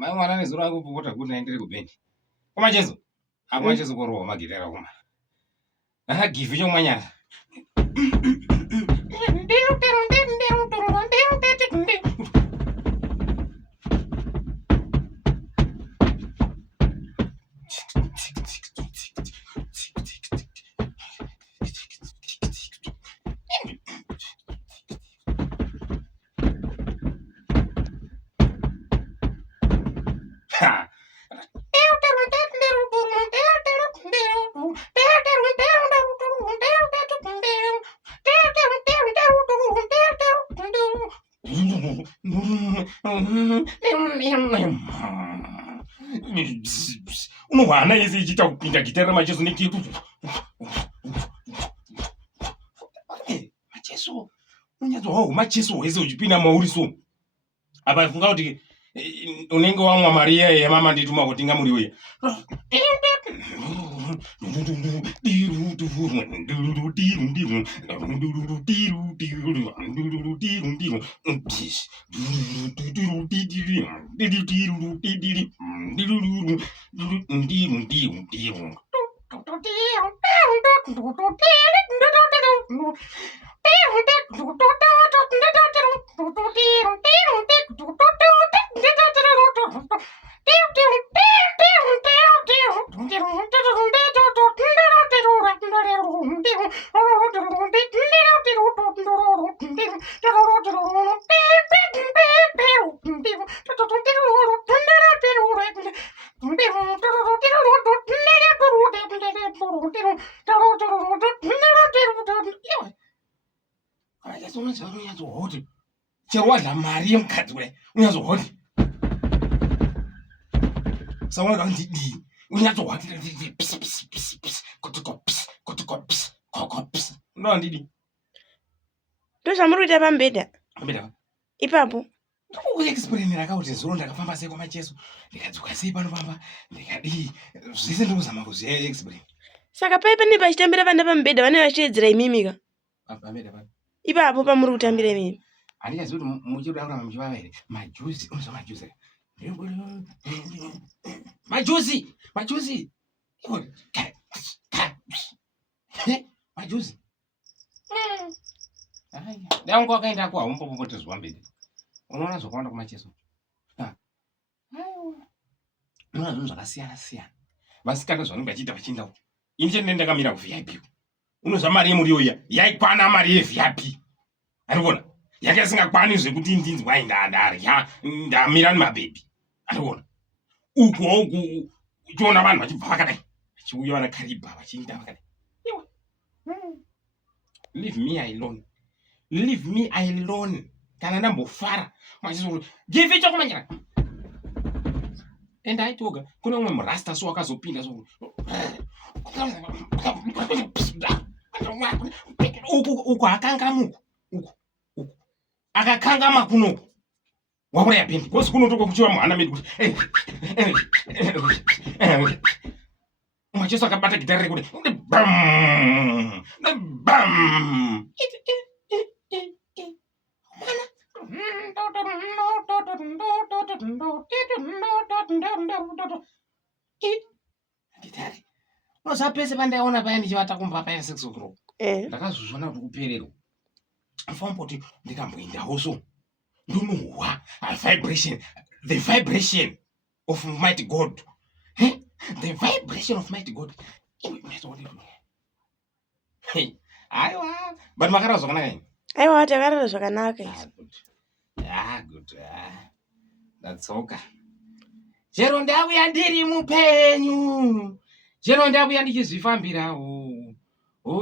mai mwana nezuro rangu popota kuti naendere kubendi. Kumachezo. Akumachezo korowa magitara kuma. Give chomwanyara. Unohwana yese ichita kupinda gitara macheso nekitu. Macheso. Unyazo macheso wese uchipinda mauriso. Apa funga kuti unenge wamwa Maria ya mama ndituma kutinga muri uya. Wadla Maria mkati we unyazohodi sawa kanti di unyazohodi pis kotiko no ndidi ndo samuruita pambeda ambeda ipapo ndikuexplain rakauti zuro ndakafamba sei kwamacheso ndikadzuka sei pano pamba ndikadi zvese ndikuzama kuziya explain saka paipa ndi pachitambira panda pambeda vane vachiyedzera imimika pambeda pa ipapo pamuri kutambira imimi Andikazi kuti muchidakura muchivava here majuzi unozwa majuzi majuzi majuzi dangu wakaenda kuhahumbo popote zuva mberi unoona zvakawanda kumacheso unoona zvinhu zvakasiyana siyana vasikana zvanenge vachiita vachindawo ini chete ndakamira kuvip unozva mari yemuriyo iya yaikwana mari yevip arikuona yake singakwani zvekuti ndinzi wai ndarya ndamira nemabhebhi arikuona uku uchiona vanhu vachibva vakadai vachiuya vana karibha vachiinda vakadai leave me alone kana ndambofara machiso give chokumanyira enda aitoga kune umwe murasta so akazopinda so uku akangamuku uku akakangama kuno wauraya pendi kosi kunotoka kuchiva muhana medu kuti macheso akabata gitara rekuti bam gitari nosapese pandaiona paya ndichivata kumba paya 6 o'clock ndakazozvona kuti kuperero afampoti ndikamboendawo so ndonohwa the vibration of mighty God. The vibration of mighty God. Aiwa, but makara zvakanaka ini. Aiwa, takarara zvakanaka izvi. Good. That's okay. Chero ndauya ndiri mupenyu. Chero ndauya ndichizvifambirawo.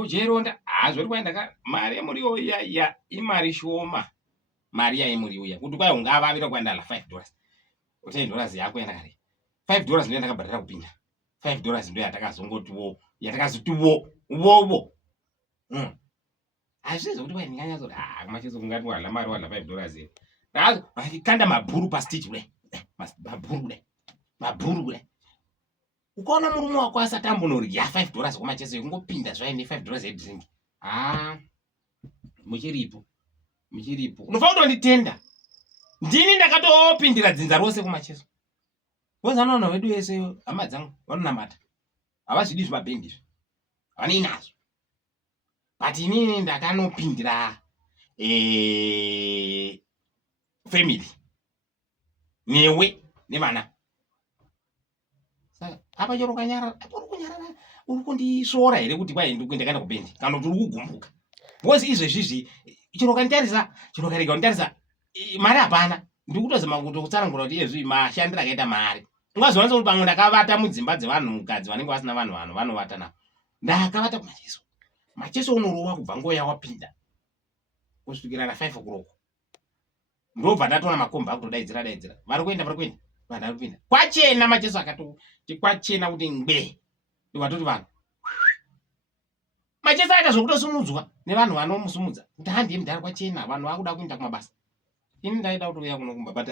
Chero zviri kwandaka mari yemuriwo iya imari shoma. Mari yemuriwo iya. Kuti kwai ungavavira kwandala $5. $10 yako yanakare. $5 ndiyo ndakabhadhara kupinda. $5 ndiyo yatakazongotiwo yatakazitiwo uwowo. Azvizo kuti kwai ndinganyazo kumacheso kungati wala mari wala $5 here. Kanda mabhuru pastitch kudai. Mabhuru kudai. Ukaona murume wako asati ambonorya $5 kumacheso kungopinda zvaine $5 edrink. Muchiripo. Unofanira kunditenda. Ndini ndakatopindira dzinza rose kumacheso. wozana wedu wese hama dzangu vanonamata havazvidi zvimabhendi izvi havane nazvo but inini ndakanopindira family newe nevana saka apa chero kanyarara apa uri kunyarara uri kundisvora here kuti kwai ndakaenda kubendi kana kuti uri kugumbuka because izvezvizvi chero karega kunditarisa mari hapana ndiri kutozama kuti kutsarangura kuti izvi mashandiro akaita mari ungazoona kuti pamwe ndakavata mudzimba dzevanhukadzi vanenge vasina vanhu vanovata navo ndakavata macheso unorowa kubva nguva yawapinda kusvikira na 5 o'clock ndobva ndatoona makomba akutodaidzira vari kuenda vanhu vari kupinda kwachena macheso akatoti kwachena kuti ngbe ndikwatoti vanhu macheso aita zvokutosumudzwa nevanhu vanomusumudza kuti handiye mudhara kwachena vanhu vakuda kuenda kumabasa ini ndaida kutouya kuno kumba but